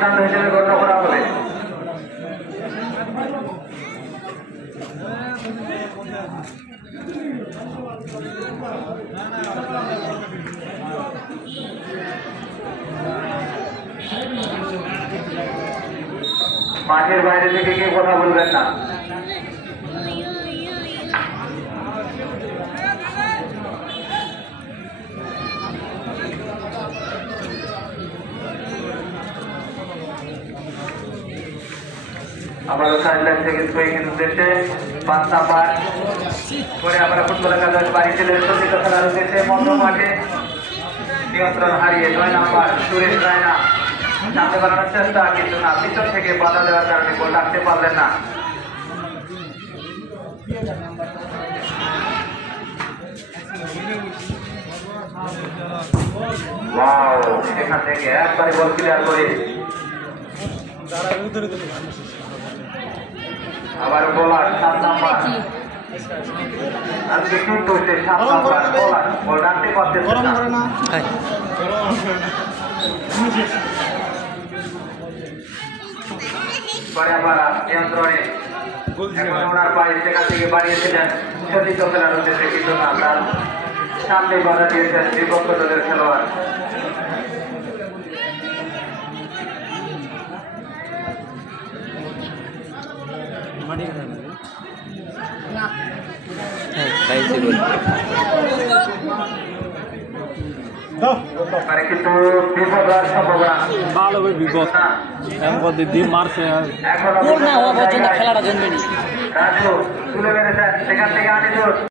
সিদ্ধান্ত হিসেবে গণ্য করা হবে। মাঠের বাইরে থেকে কেউ কথা বলবেন না। আবারও সাইডলাইন থেকে থ্রোয়িং উদ্দেশ্যে 5 নাম্বার করে আমরা ফুটবল একাদশ বাড়ি ছেলে সতীর্থ খেলার উদ্দেশ্যে মধ্য মাঠে নিয়ন্ত্রণ হারিয়ে 9 নাম্বার সুরেশ রায়না সামনে বাড়ানোর চেষ্টা, কিন্তু না, পিছন থেকে বাধা দেওয়ার কারণে গোল রাখতে পারলেন না। সেখান থেকে একবারে বল ক্লিয়ার করে আবার বোলার 7 নাম্বার আজকে কিন্তু 7 নাম্বার বোলার বল রাখতে পারতেছে না। পরে আবার নিয়ন্ত্রণে এখন ওনার বাড়ি সেখান থেকে বাড়িয়েছিলেন সতীর্থ খেলার উদ্দেশ্যে, কিন্তু না, তার সামনে বাধা দিয়েছেন বিপক্ষ দলের খেলোয়াড়। কিন্তু বিপদ হওয়ার সম্ভাবনা ভালো বিপদ মারছে এখন তুলে মেরেছেন সেখান থেকে আনিসুর।